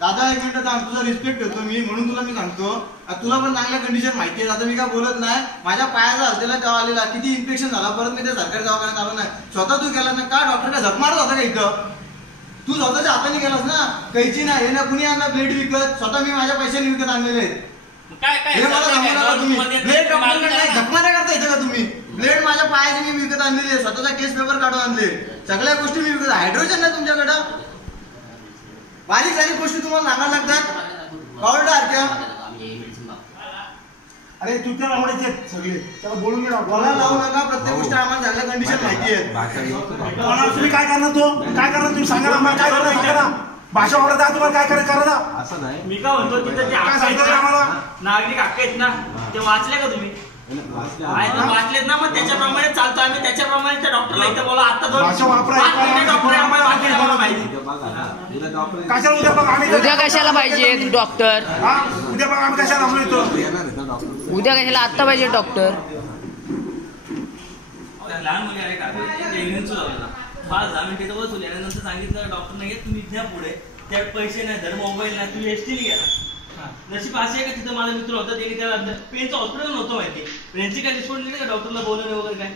दादा एक मिनिट थांब, तुझा रिस्पेक्ट ठेवतो मी म्हणून तुला मी सांगतो. तुला पण चांगल्या कंडिशन माहिती आहे. आता मी काय बोलत नाही. माझ्या पायाचा हलतेला तेव्हा आलेला किती इन्फेक्शन झाला, परत मी त्या सरकारी दवाखान्यात आलो नाही. स्वतः तू गेलास ना का? डॉक्टर काय झक मारत होता का इथं? तू स्वतःच्या हाताने गेलास ना, कैची नाही हे ना कुणी आणला ब्लेड विकत, स्वतः मी माझ्या पैशाने विकत आणलेले आहेत. हे मला सांगू नका तुम्ही. ब्लेड डॉक्टरकडे नाही झकमाऱ्या करता येतं का तुम्ही? ब्लेड माझ्या पायाचे मी विकत आणलेले आहे, स्वतःचा केस पेपर काढून आणले, सगळ्या गोष्टी मी विकत. हायड्रोजन नाही तुमच्याकडं? बारीक सारीक गोष्टी तुम्हाला सांगायला लागतात कळलं? अरे तू त्याला आवडायचे सगळे, त्याला बोलून बोला लावू नका. प्रत्येक गोष्ट आम्हाला चांगल्या कंडिशन माहिती आहे. तुम्ही काय करणार? तो काय करणार तुम्ही सांगा आम्हाला. काय करणार? भाषा आवडत आहे तुम्हाला? काय करा असं नाही. मी काय म्हणतो तिथं नागरिक हक्क आहेत ना, ते वाचले का तुम्ही? वाचलेत ना, मग त्याच्याप्रमाणे चालतो आम्ही. त्याच्याप्रमाणे त्या डॉक्टरला इथं बोला. आता उद्या कशाला पाहिजे डॉक्टर? उद्या बघा आम्ही कशाला थांबलो इथं. उद्या कशाला? आत्ता पाहिजे डॉक्टर. लहान मुली आहे का 5-10 मिनिटं वसूल यानंतर सांगितलं डॉक्टरने तुम्ही द्या पुढे, त्या पैसे नाही धर, मोबाईल नाही, तुम्ही एसटीने गेला. नशीब असे आहे का तिथं माझा मित्र होता, त्यांनी त्याला पेनचं हॉस्पिटल नव्हतं माहिती, पेनची काय रिस्पॉन्स दिली का डॉक्टरला बोलवणे वगैरे काय?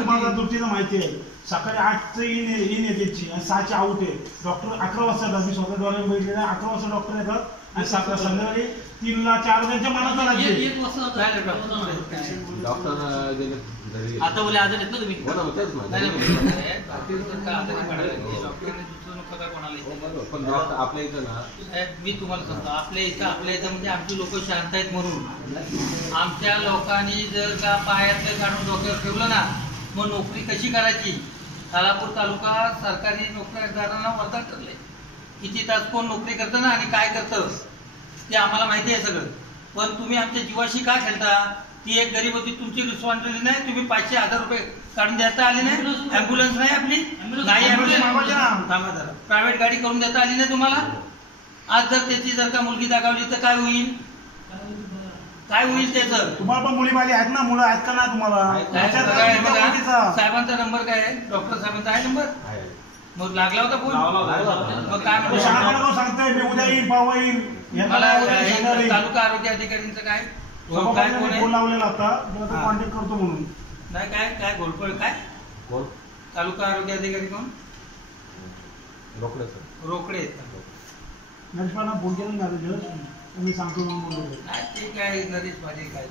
तुम्हाला दुर्टीनं माहिती आहे. सकाळी 8चं इन येते आणि 6ची आउट आहे. डॉक्टर 11 वाजता येतात. मी स्वतः द्वारे बघितले 11 वाजता डॉक्टर येतात आणि संध्याकाळी 3ला 4 त्यांच्या मनाचा लागते. आता बोले आजार येत ना तुम्ही आपल्या इथं ना, मी तुम्हाला सांगतो आपल्या इथं म्हणजे आमची लोक शांत आहेत म्हणून आमच्या लोकांनी जर का पायातलं काढून डोक्यावर ठेवलं ना, मग नोकरी कशी करायची? खालापूर तालुका सरकारी नोकरीदारांना वर्धा ठरले. किती तास कोण नोकरी करतं ना आणि काय करतं ते आम्हाला माहिती आहे सगळं. पण तुम्ही आमच्या जीवाशी का खेळता? ती एक गरीब होती, तुमची रिस्पॉन्सिबिलिटी नाही. तुम्ही 500-1000 रुपये काढून देता आले नाही. ॲम्ब्युलन्स नाही आपली, नाही ॲम्ब्युलन्स प्रायव्हेट गाडी करून देता आली नाही तुम्हाला. आज जर त्याची जर का मुलगी दाखवली तर काय होईल? काय होईल त्याचं? तुम्हाला पण मुलीबाली आहेत ना, मुलं आहेत का ना तुम्हाला? साहेबांचा नंबर काय आहे? डॉक्टर साहेबांचा आहे नंबर? मग लागला होता फोन? मग काय म्हणतो? सांगतोय मी उद्या येईल, परवा येईल. तालुका आरोग्य अधिकाऱ्यांचं काय फोन लावलेला होता, कॉन्टॅक्ट करतो म्हणून. नाही काय घोलपळ काय? तालुका आरोग्य अधिकारी कोण? रोकडे नरेशपाना फोन केला ना तुझं, मी सांगतो म्हणून बोललो. नाही ते काय नरेश पाटील काय